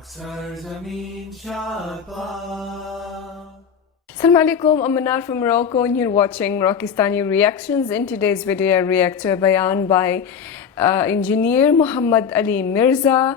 Assalamu alaikum, I'm Manar from Morocco and you're watching Rockistani Reactions. In today's video, I react to a bayan by Engineer Muhammad Ali Mirza,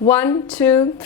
1, 2,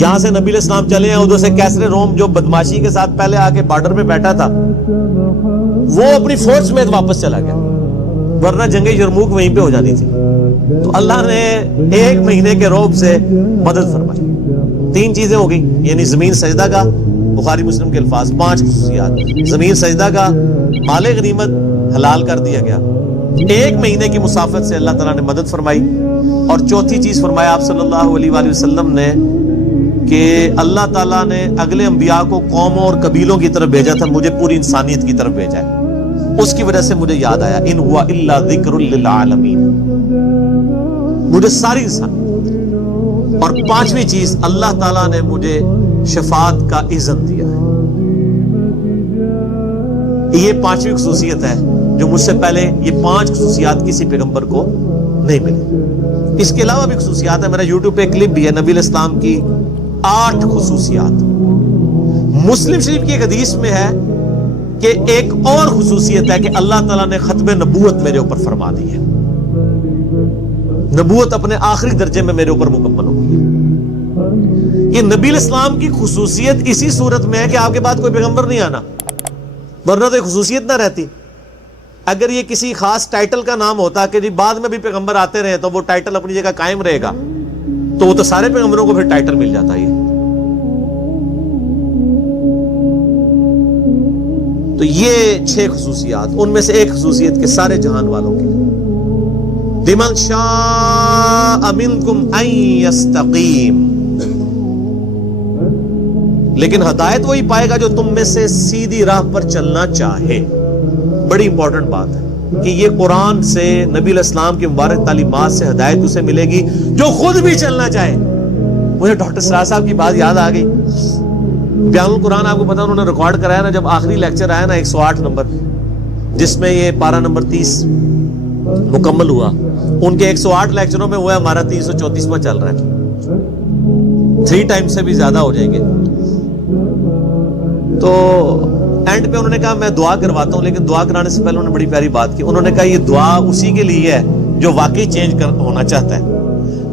یہاں سے نبی علیہ السلام چلے ہیں, ادھر سے کیسر روم جو بدماشی کے ساتھ پہلے آ کے بارڈر پہ بیٹھا تھا وہ اپنی فوج سمیت واپس چلا گیا, ورنہ جنگ یرموک وہیں پہ ہو جانی تھی. تو اللہ نے 1 مہینے کے رعب سے مدد فرمائی. 3 چیزیں ہو گئی, یعنی زمین سجدہ کا, بخاری مسلم کے الفاظ, 5 خصوصیات. زمین سجدہ کا, مال غنیمت حلال کر دیا گیا, 1 مہینے کی مسافت سے اللہ تعالیٰ نے مدد فرمائی, اور چوتھی چیز فرمایا آپ صلی اللہ علیہ وآلہ وسلم نے کہ اللہ تعالیٰ نے اگلے انبیاء کو قوموں اور قبیلوں کی طرف بھیجا تھا, مجھے پوری انسانیت کی طرف بھیجا ہے. اس کی وجہ سے مجھے یاد آیا ان ہوا الا ذکر للعالمین, مجھے ساری انسانیت. اور 5ویں چیز, اللہ تعالیٰ نے مجھے شفاعت کا اذن دیا ہے. یہ 5ویں خصوصیت ہے جو مجھ سے پہلے یہ 5 خصوصیات کسی پیغمبر کو نہیں ملی. اس کے علاوہ بھی خصوصیات ہیں, میرا یوٹیوب پہ کلپ بھی ہے نبی علیہ السلام کی 8 خصوصیات. مسلم شریف کی ایک حدیث میں ہے کہ ایک اور خصوصیت ہے کہ اللہ تعالیٰ نے ختم نبوت میرے اوپر فرما دی ہے, نبوت اپنے آخری درجے میں میرے اوپر مکمل ہو گئی ہے. یہ نبی علیہ السلام کی خصوصیت اسی صورت میں ہے کہ آپ کے بعد کوئی پیغمبر نہیں آنا, ورنہ تو یہ خصوصیت نہ رہتی. اگر یہ کسی خاص ٹائٹل کا نام ہوتا کہ جی بعد میں بھی پیغمبر آتے رہے تو وہ ٹائٹل اپنی جگہ قائم رہے گا, تو وہ تو سارے پیغمبروں کو پھر ٹائٹل مل جاتا ہے. تو یہ 6 خصوصیات, ان میں سے ایک خصوصیت کے سارے جہان والوں کے لمن شاء منکم ان یستقیم, لیکن ہدایت وہی پائے گا جو تم میں سے سیدھی راہ پر چلنا چاہے. بڑی امپورٹنٹ بات ہے کہ یہ قرآن سے نبی علیہ السلام کی مبارک تعلیمات سے ہدایت اسے ملے گی جو خود بھی چلنا چاہے. مجھے ڈاکٹر سراج صاحب کی بات یاد آ گئی. بیان القرآن آپ کو پتا انہوں نے ریکارڈ کرایا نا, جب آخری لیکچر آیا نا 108 نمبر, جس میں یہ پارہ نمبر 30 مکمل ہوا, ان کے 108 لیکچروں میں ہوا, ہمارا 334واں چل رہا ہے, 3 ٹائم سے بھی زیادہ ہو جائیں گے. تو اینڈ پہ انہوں نے کہا میں دعا کرواتا ہوں, لیکن دعا کرانے سے پہلے انہوں نے بڑی پیاری بات کی. انہوں نے کہا یہ دعا اسی کے لیے ہے جو واقعی چینج ہونا چاہتا ہے.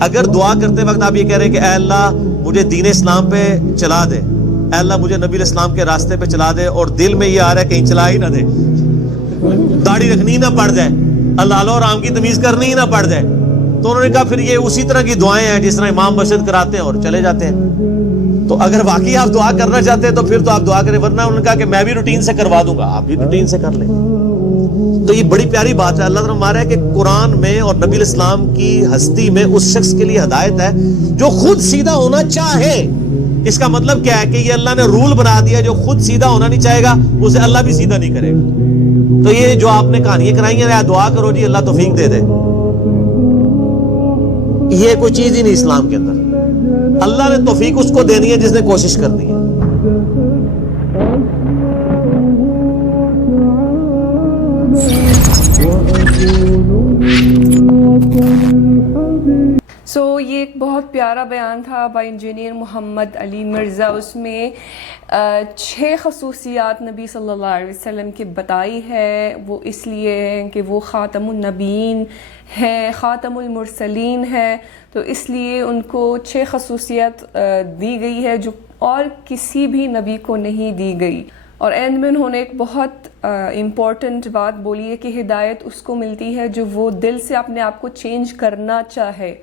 اگر دعا کرتے وقت آپ یہ کہہ رہے ہیں کہ اے اللہ مجھے دین اسلام پہ چلا دے, اے اللہ مجھے نبی علیہ السلام کے راستے پہ چلا دے, اور دل میں یہ آ رہا ہے کہیں چلا ہی نہ دے, داڑھی رکھنی نہ پڑ جائے, اللہ اور عام کی تمیز کرنی ہی نہ پڑ جائے, تو انہوں نے کہا پھر یہ اسی طرح کی دعائیں ہیں جس طرح امام مسجد کراتے ہیں اور چلے جاتے ہیں. تو اگر واقعی آپ دعا کرنا چاہتے ہیں تو پھر تو آپ دعا کریں, ورنہ انہوں نے کہا کہ میں بھی روٹین سے کروا دوں گا, آپ بھی روٹین سے کر لیں. تو یہ بڑی پیاری بات ہے. اللہ تعالیٰ ہمارا ہے کہ قرآن میں اور نبی علیہ السلام کی ہستی میں اس شخص کے لیے ہدایت ہے جو خود سیدھا ہونا چاہے. اس کا مطلب کیا ہے کہ یہ اللہ نے رول بنا دیا, جو خود سیدھا ہونا نہیں چاہے گا اسے اللہ بھی سیدھا نہیں کرے گا. تو یہ جو آپ نے کہانیاں کرائی ہیں, دعا کرو جی اللہ توفیق دے دے, یہ کوئی چیز ہی نہیں اسلام کے اندر. اللہ نے توفیق اس کو دینی ہے جس نے کوشش کرنی ہے. یہ ایک بہت پیارا بیان تھا بائی انجینئر محمد علی مرزا. اس میں 6 خصوصیات نبی صلی اللہ علیہ وسلم کی بتائی ہے. وہ اس لیے ہیں کہ وہ خاتم النبیین ہیں, خاتم المرسلین ہیں, تو اس لیے ان کو 6 خصوصیات دی گئی ہے جو اور کسی بھی نبی کو نہیں دی گئی. اور اینڈ میں انہوں نے ایک بہت امپورٹنٹ بات بولی ہے کہ ہدایت اس کو ملتی ہے جو وہ دل سے اپنے آپ کو چینج کرنا چاہے,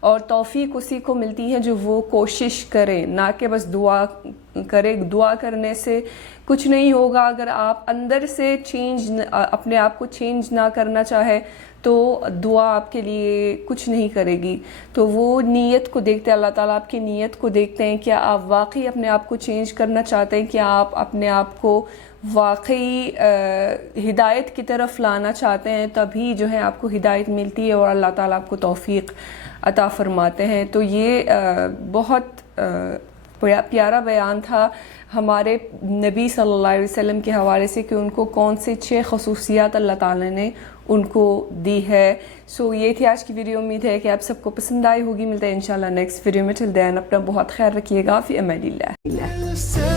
اور توفیق اسی کو ملتی ہے جو وہ کوشش کرے, نہ کہ بس دعا کرے. دعا کرنے سے کچھ نہیں ہوگا. اگر آپ اندر سے اپنے آپ کو چینج نہ کرنا چاہے تو دعا آپ کے لیے کچھ نہیں کرے گی. تو وہ نیت کو دیکھتے ہیں, اللہ تعالیٰ آپ کی نیت کو دیکھتے ہیں. کیا آپ واقعی اپنے آپ کو چینج کرنا چاہتے ہیں؟ کیا آپ اپنے آپ کو واقعی ہدایت کی طرف لانا چاہتے ہیں؟ تبھی جو ہے آپ کو ہدایت ملتی ہے اور اللہ تعالیٰ آپ کو توفیق عطا فرماتے ہیں. تو یہ بہت پیارا بیان تھا ہمارے نبی صلی اللہ علیہ وسلم کے حوالے سے کہ ان کو کون سے 6 خصوصیات اللہ تعالیٰ نے ان کو دی ہے. یہ تھی آج کی ویڈیو. امید ہے کہ آپ سب کو پسند آئی ہوگی. ملتے ہیں انشاءاللہ نیکسٹ ویڈیو میں. ٹل دین اپنا بہت خیال رکھیے گا. فی امان اللہ.